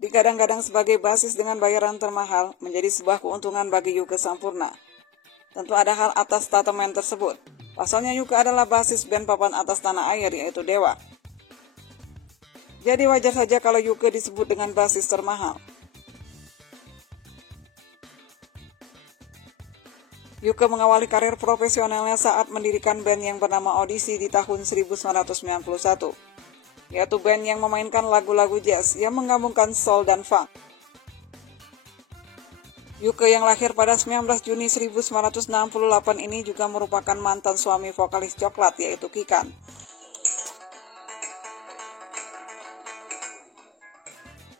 digadang-gadang sebagai basis dengan bayaran termahal, menjadi sebuah keuntungan bagi Yuke Sampurna. Tentu ada hal atas statement tersebut. Pasalnya Yuke adalah basis band papan atas tanah air, yaitu Dewa. Jadi wajar saja kalau Yuke disebut dengan basis termahal. Yuke mengawali karir profesionalnya saat mendirikan band yang bernama Audisi di tahun 1991, yaitu band yang memainkan lagu-lagu jazz yang menggabungkan soul dan funk. Yuke yang lahir pada 19 Juni 1968 ini juga merupakan mantan suami vokalis Coklat, yaitu Kikan.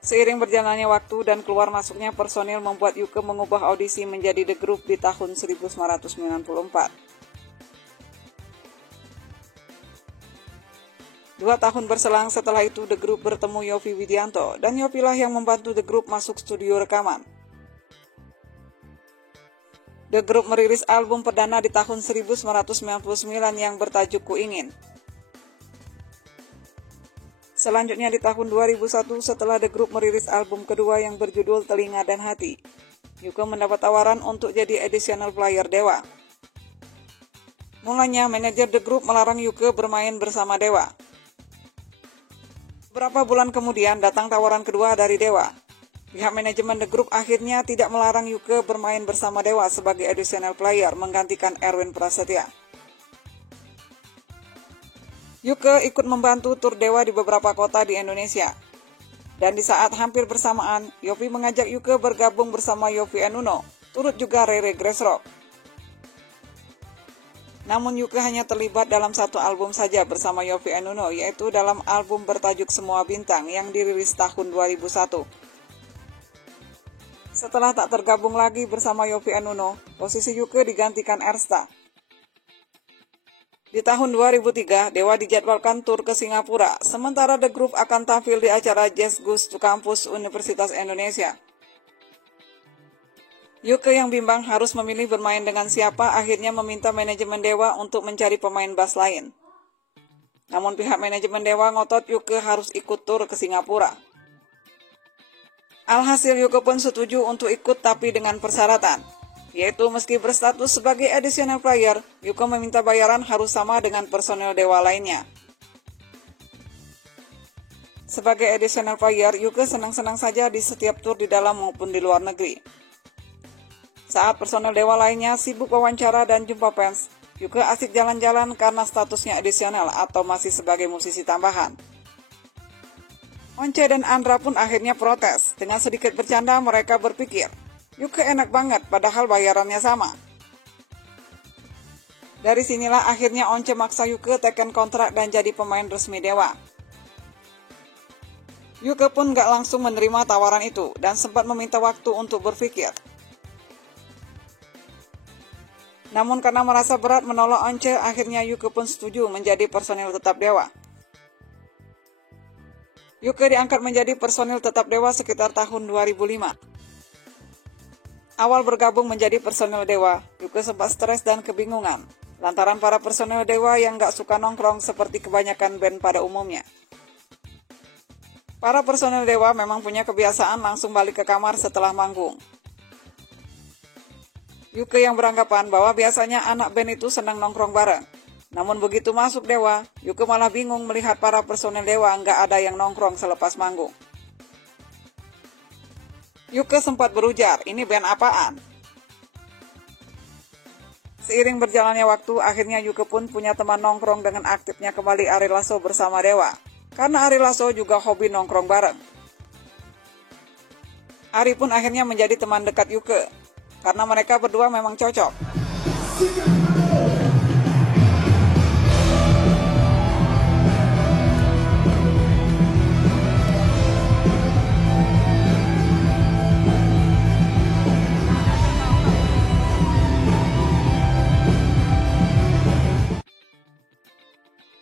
Seiring berjalannya waktu dan keluar masuknya personil membuat Yuke mengubah Audisi menjadi The Group di tahun 1994. 2 tahun berselang setelah itu The Group bertemu Yovie Widianto, dan Yovie lah yang membantu The Group masuk studio rekaman. The Group merilis album perdana di tahun 1999 yang bertajuk Ku Ingin. Selanjutnya di tahun 2001 setelah The Group merilis album kedua yang berjudul Telinga dan Hati, Yuke mendapat tawaran untuk jadi additional player Dewa. Mulanya manajer The Group melarang Yuke bermain bersama Dewa. Beberapa bulan kemudian datang tawaran kedua dari Dewa. Pihak manajemen The Group akhirnya tidak melarang Yuke bermain bersama Dewa sebagai additional player menggantikan Erwin Prasetya. Yuke ikut membantu tur Dewa di beberapa kota di Indonesia. Dan di saat hampir bersamaan, Yovie mengajak Yuke bergabung bersama Yovie and Uno, turut juga Rere Grace Rock. Namun Yuke hanya terlibat dalam satu album saja bersama Yovie and Uno, yaitu dalam album bertajuk Semua Bintang yang dirilis tahun 2001. Setelah tak tergabung lagi bersama Yovie and Uno, posisi Yuke digantikan Ersta. Di tahun 2003, Dewa dijadwalkan tur ke Singapura, sementara The Group akan tampil di acara Jazz Goes to Campus Universitas Indonesia. Yuke yang bimbang harus memilih bermain dengan siapa akhirnya meminta manajemen Dewa untuk mencari pemain bass lain. Namun pihak manajemen Dewa ngotot Yuke harus ikut tur ke Singapura. Alhasil Yuke pun setuju untuk ikut tapi dengan persyaratan, yaitu meski berstatus sebagai additional player, Yuke meminta bayaran harus sama dengan personel Dewa lainnya. Sebagai additional player, Yuke senang-senang saja di setiap tur di dalam maupun di luar negeri. Saat personel Dewa lainnya sibuk wawancara dan jumpa fans, Yuke asik jalan-jalan karena statusnya additional atau masih sebagai musisi tambahan. Once dan Andra pun akhirnya protes. Dengan sedikit bercanda mereka berpikir, Yuke enak banget padahal bayarannya sama. Dari sinilah akhirnya Once maksa Yuke teken kontrak dan jadi pemain resmi Dewa. Yuke pun gak langsung menerima tawaran itu dan sempat meminta waktu untuk berpikir. Namun karena merasa berat menolak Once, akhirnya Yuke pun setuju menjadi personil tetap Dewa. Yuke diangkat menjadi personil tetap Dewa sekitar tahun 2005. Awal bergabung menjadi personel Dewa, Yuke sempat stres dan kebingungan, lantaran para personel Dewa yang gak suka nongkrong seperti kebanyakan band pada umumnya. Para personel Dewa memang punya kebiasaan langsung balik ke kamar setelah manggung. Yuke yang beranggapan bahwa biasanya anak band itu senang nongkrong bareng. Namun begitu masuk Dewa, Yuke malah bingung melihat para personel Dewa gak ada yang nongkrong selepas manggung. Yuke sempat berujar, ini band apaan? Seiring berjalannya waktu, akhirnya Yuke pun punya teman nongkrong dengan aktifnya kembali Ari Lasso bersama Dewa. Karena Ari Lasso juga hobi nongkrong bareng. Ari pun akhirnya menjadi teman dekat Yuke, karena mereka berdua memang cocok.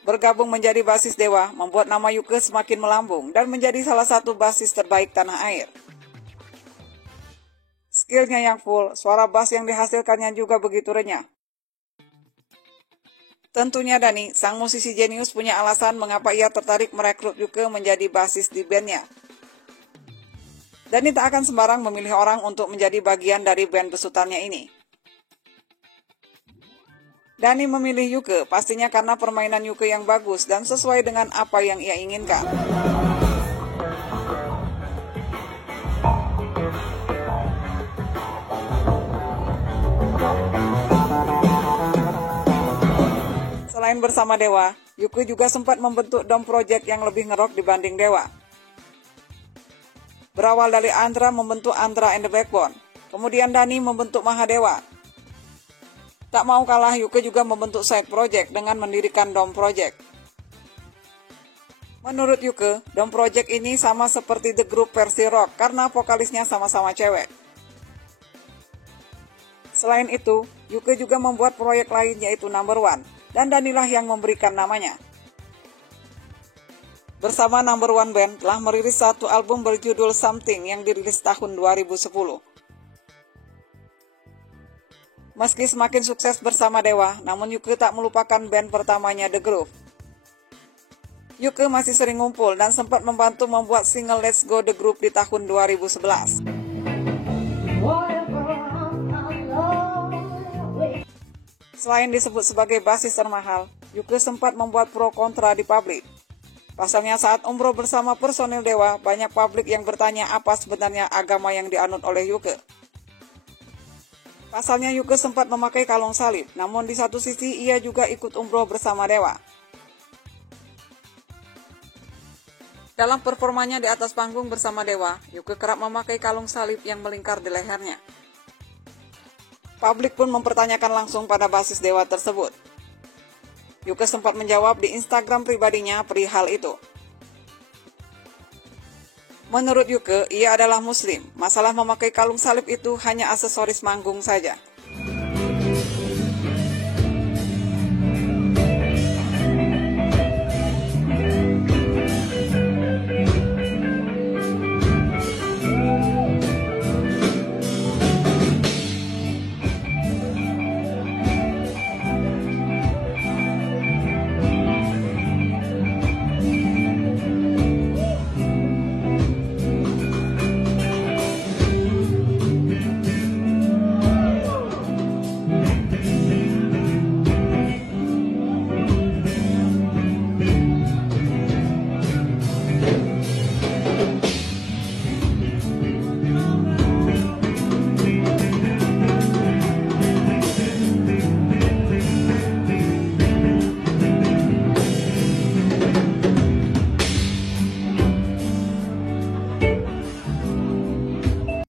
Bergabung menjadi basis Dewa membuat nama Yuke semakin melambung dan menjadi salah satu basis terbaik tanah air. Skillnya yang full, suara bass yang dihasilkannya juga begitu renyah. Tentunya Dani, sang musisi jenius punya alasan mengapa ia tertarik merekrut Yuke menjadi basis di bandnya. Dani tak akan sembarang memilih orang untuk menjadi bagian dari band besutannya ini. Dani memilih Yuke pastinya karena permainan Yuke yang bagus dan sesuai dengan apa yang ia inginkan. Selain bersama Dewa, Yuke juga sempat membentuk Dom Project yang lebih ngerok dibanding Dewa. Berawal dari Andra membentuk Andra and the Backbone, kemudian Dani membentuk Mahadewa. Tak mau kalah, Yuke juga membentuk side project dengan mendirikan Dom Project. Menurut Yuke, Dom Project ini sama seperti The Group versi rock karena vokalisnya sama-sama cewek. Selain itu, Yuke juga membuat proyek lain yaitu Number One, dan Danilah yang memberikan namanya. Bersama Number One Band telah merilis satu album berjudul Something yang dirilis tahun 2010. Meski semakin sukses bersama Dewa, namun Yuke tak melupakan band pertamanya The Groove. Yuke masih sering ngumpul dan sempat membantu membuat single Let's Go The Groove di tahun 2011. Selain disebut sebagai basis termahal, Yuke sempat membuat pro kontra di publik. Pasalnya saat umroh bersama personil Dewa, banyak publik yang bertanya apa sebenarnya agama yang dianut oleh Yuke. Pasalnya Yuke sempat memakai kalung salib, namun di satu sisi ia juga ikut umroh bersama Dewa. Dalam performanya di atas panggung bersama Dewa, Yuke kerap memakai kalung salib yang melingkar di lehernya. Publik pun mempertanyakan langsung pada basis Dewa tersebut. Yuke sempat menjawab di Instagram pribadinya perihal itu. Menurut Yuke, ia adalah muslim. Masalah memakai kalung salib itu hanya aksesoris manggung saja.